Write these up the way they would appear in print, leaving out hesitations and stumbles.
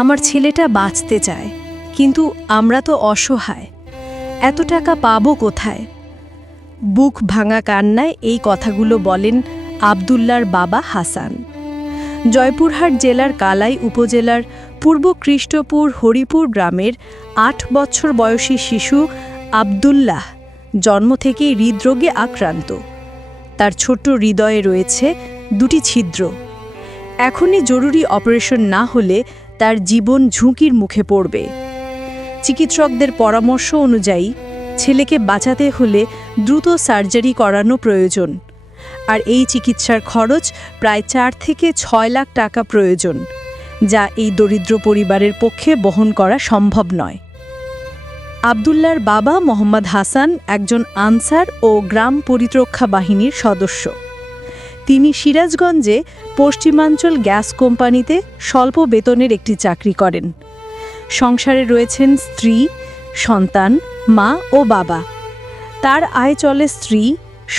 আমার ছেলেটা বাঁচতে চায়, কিন্তু আমরা তো অসহায়। এত টাকা পাবো কোথায়? বুক ভাঙা কান্নায় এই কথাগুলো বলেন আব্দুল্লাহর বাবা হাসান। জয়পুরহাট জেলার কালাই উপজেলার পূর্ব কৃষ্টপুর হরিপুর গ্রামের ৮ বছর বয়সী শিশু আব্দুল্লাহ জন্ম থেকেই হৃদরোগে আক্রান্ত। তার ছোট্ট হৃদয়ে রয়েছে 2টি ছিদ্র। এখনই জরুরি অপারেশন না হলে তার জীবন ঝুঁকির মুখে পড়বে। চিকিৎসকদের পরামর্শ অনুযায়ী ছেলেকে বাঁচাতে হলে দ্রুত সার্জারি করানো প্রয়োজন, আর এই চিকিৎসার খরচ প্রায় 4 থেকে 6 লাখ টাকা প্রয়োজন, যা এই দরিদ্র পরিবারের পক্ষে বহন করা সম্ভব নয়। আব্দুল্লাহর বাবা মোহাম্মদ হাসান একজন আনসার ও গ্রাম পরিরক্ষা বাহিনীর সদস্য। তিনি সিরাজগঞ্জে পশ্চিমাঞ্চল গ্যাস কোম্পানিতে স্বল্প বেতনের একটি চাকরি করেন। সংসারে রয়েছেন স্ত্রী, সন্তান, মা ও বাবা। তার আয় চলে স্ত্রী,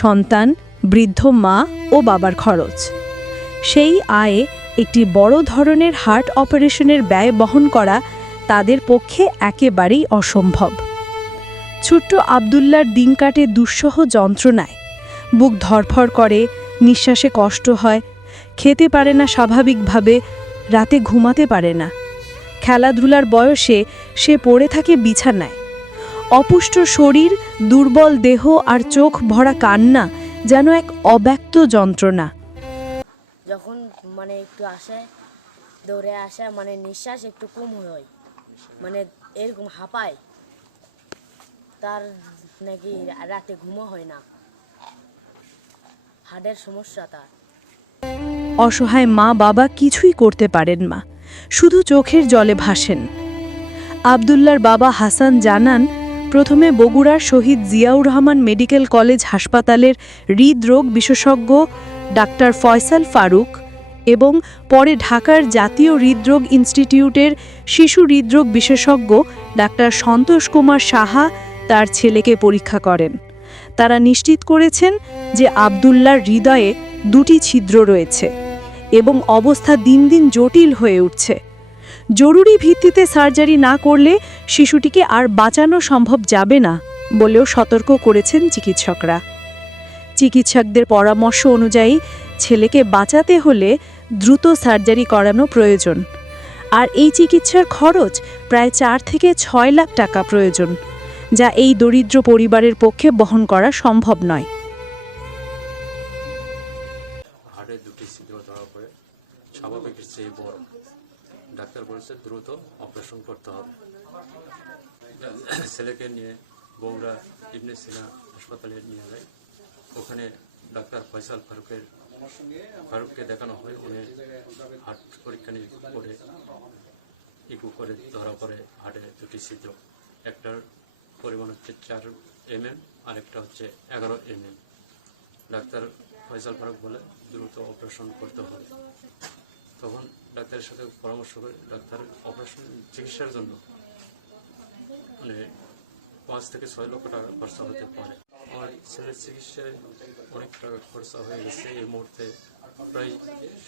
সন্তান, বৃদ্ধ মা ও বাবার খরচ। সেই আয়ে একটি বড় ধরনের হার্ট অপারেশনের ব্যয় বহন করা তাদের পক্ষে একেবারেই অসম্ভব। ছোট্ট আব্দুল্লাহর দিন কাটে দুঃসহ যন্ত্রণায়। বুক ধড়ফড় করে, নিঃশ্বাসে কষ্ট হয়, খেতে পারে না স্বাভাবিকভাবে, রাতে ঘুমাতে পারে না। খেলাধুলার বয়সে সে পড়ে থাকে বিছানায়। অপুষ্ট শরীর, দুর্বল দেহ আর চোখ ভরা কান্না যেন এক অব্যক্ত যন্ত্রণা। যখন একটু আসে, দৌড়ে আসে, নিঃশ্বাস একটু কম হয়, এরকম হাঁপায়। তার নাকি রাতে ঘুমও হয় না, হার্টের সমস্যা তার। অসহায় মা বাবা কিছুই করতে পারেন না, শুধু চোখের জলে ভাসেন। আব্দুল্লাহর বাবা হাসান জানান, প্রথমে বগুড়ার শহীদ জিয়াউর রহমান মেডিকেল কলেজ হাসপাতালের হৃদরোগ বিশেষজ্ঞ ডাক্তার ফয়সাল ফারুক এবং পরে ঢাকার জাতীয় হৃদরোগ ইনস্টিটিউটের শিশু হৃদরোগ বিশেষজ্ঞ ডাক্তার সন্তোষ কুমার সাহা তার ছেলেকে পরীক্ষা করেন। তারা নিশ্চিত করেছেন যে আব্দুল্লাহর হৃদয়ে 2টি ছিদ্র রয়েছে এবং অবস্থা দিন দিন জটিল হয়ে উঠছে। জরুরি ভিত্তিতে সার্জারি না করলে শিশুটিকে আর বাঁচানো সম্ভব যাবে না বলেও সতর্ক করেছেন চিকিৎসকরা। চিকিৎসকদের পরামর্শ অনুযায়ী ছেলেকে বাঁচাতে হলে দ্রুত সার্জারি করানো প্রয়োজন, আর এই চিকিৎসার খরচ প্রায় 4 থেকে 6 লাখ টাকা প্রয়োজন, যা এই দরিদ্র পরিবারের পক্ষে বহন করা সম্ভব নয়। হাড়ে 2টি ছিদ্র ধরা পড়ে, স্বাভাবিকের চেয়ে বড়। ডাক্তার বলেছে দ্রুত অপারেশন করতে হবে। ছেলেকে নিয়ে বগুড়া ইবনে সিনা হাসপাতালে নিয়ে যায়। ওখানে ডাক্তার ফয়সাল ফারুককে দেখানো হয়। উনি হার্ট পরীক্ষা করে ইকো করে ধরা পড়ে হার্টে 2টি ছিদ্র। একটার পরিমাণ হচ্ছে 4 mm, আরেকটা হচ্ছে 11 mm। ডাক্তার ফয়সাল ফারুক বলে দ্রুত অপারেশন করতে হবে। তখন ডাক্তারের সাথে পরামর্শ করে ডাক্তার অপারেশন চিকিৎসার জন্য 5 থেকে 6 লক্ষ টাকা খরচা হতে পারে। আমার ছেলের চিকিৎসায় অনেক টাকা খরচা হয়ে গেছে। এই মুহূর্তে প্রায়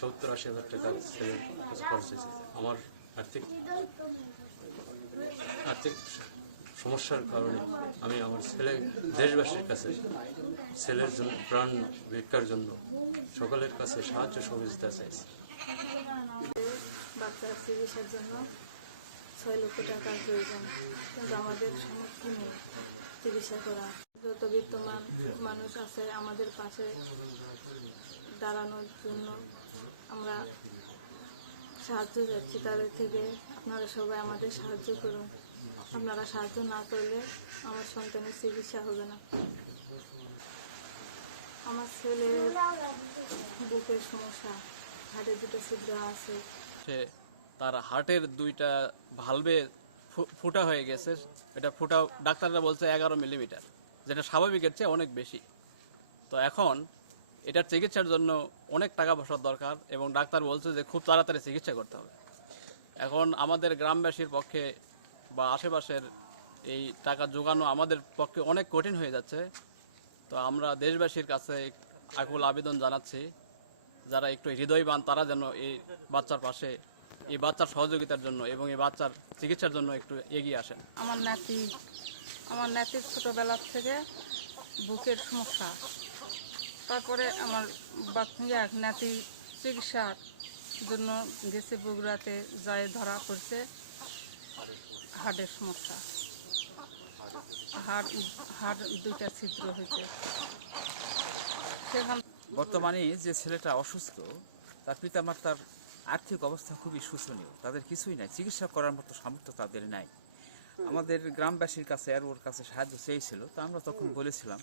70-80 হাজার টাকা ছেলের খরচ হয়েছে। আমার আর্থিক সমস্যার কারণে আমি আমার দেশবাসীর কাছে ছেলের জন্য প্রাণ ভিক্ষার জন্য সকলের কাছে সাহায্য সহযোগিতা চাইছি। বাচ্চার চিকিৎসার জন্য 6 লক্ষ টাকার প্রয়োজন, কিন্তু আমাদের সামর্থ্য নেই চিকিৎসা করা। যত বিত্তমান মানুষ আছে আমাদের পাশে দাঁড়ানোর জন্য আমরা সাহায্য চাচ্ছি তাদের থেকে। আপনারা সবাই আমাদের সাহায্য করুন। আপনারা সাহায্য না করলে আমার সন্তানের চিকিৎসা হবে না। আমার ছেলের বুকের সমস্যা, হার্টে 2টা ছিদ্র আছে। তার হার্টের 2টা ভালভে ফুটা হয়ে গেছে। এটা ফুটা ডাক্তাররা বলছে 11 মিলিমিটার, যেটা স্বাভাবিকের চেয়ে অনেক বেশি। তো এখন এটার চিকিৎসার জন্য অনেক টাকা পয়সার দরকার এবং ডাক্তার বলছে যে খুব তাড়াতাড়ি চিকিৎসা করতে হবে। এখন আমাদের গ্রামবাসীর পক্ষে বা আশেপাশের এই টাকা জোগানো আমাদের পক্ষে অনেক কঠিন হয়ে যাচ্ছে। তো আমরা দেশবাসীর কাছে আকুল আবেদন জানাচ্ছি, যারা একটু হৃদয়বান তারা যেন এই বাচ্চার পাশে এই বাচ্চার সহযোগিতার জন্য এবং এই বাচ্চার চিকিৎসার জন্য একটু এগিয়ে আসেন। আমার নাতির ছোটোবেলার থেকে বুকের সমস্যা, তারপরে আমার নাতি চিকিৎসার জন্য গেছে বগুড়াতে, যায় ধরা পড়ছে হার্টের সমস্যা, হাড় 2টা ছিদ্র হয়েছে। সেখান বর্তমানে যে ছেলেটা অসুস্থ, তার পিতামাতার আর্থিক অবস্থা খুবই শোচনীয়, তাদের কিছুই নাই, চিকিৎসা করার মতো সামর্থ্য তাদের নাই। আমাদের গ্রামবাসীর কাছে আর ওর কাছে সাহায্য চেয়েছিল, তো আমরা তখন বলেছিলাম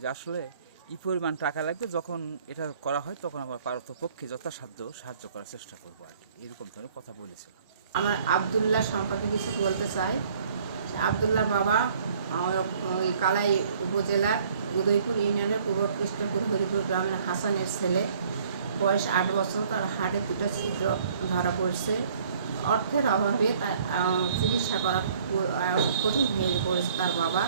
যে আসলে এই পরিমাণ টাকা লাগবে, যখন এটা করা হয় তখন আমরা পারতপক্ষে যথাসাধ্য সাহায্য করার চেষ্টা করবো আর কি, এরকম ধরনের কথা বলেছিলাম। আমার আব্দুল্লাহ সম্পর্কে কিছু বলতে চাই। আব্দুল্লাহ বাবা ওই কালাই উপজেলার উদয়পুর ইউনিয়নের পূর্ব কৃষ্ণপুর হরিপুর গ্রামের হাসানের ছেলে, বয়স 8 বছর। তার হাড়ে 2টা ছিদ্র ধরা পড়ছে। অর্থের অভাবে তার চিকিৎসা করা কঠিন হয়ে পড়েছে তার বাবা।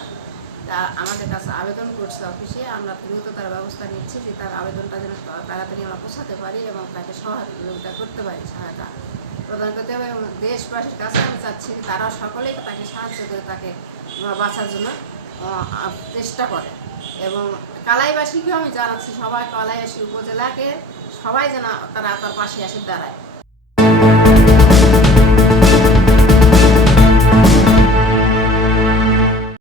তা আমাদের কাছে আবেদন করছে অফিসে, আমরা দ্রুত তার ব্যবস্থা নিচ্ছি যে তার আবেদনটা যেন তাড়াতাড়ি আমরা পৌঁছাতে পারি এবং তাকে সহযোগিতা করতে পারি, সহায়তা প্রদান করতে হবে। এবং দেশবাসীর কাছে আমি চাচ্ছি যে তারা সকলেই তাকে সাহায্য করে তাকে বাঁচার জন্য চেষ্টা করে। এবং কালাইবাসীকেও আমি জানাচ্ছি, সবাই কালাইবাসী উপজেলাকে সবাই যেন তারা তার পাশে এসে দাঁড়ায়।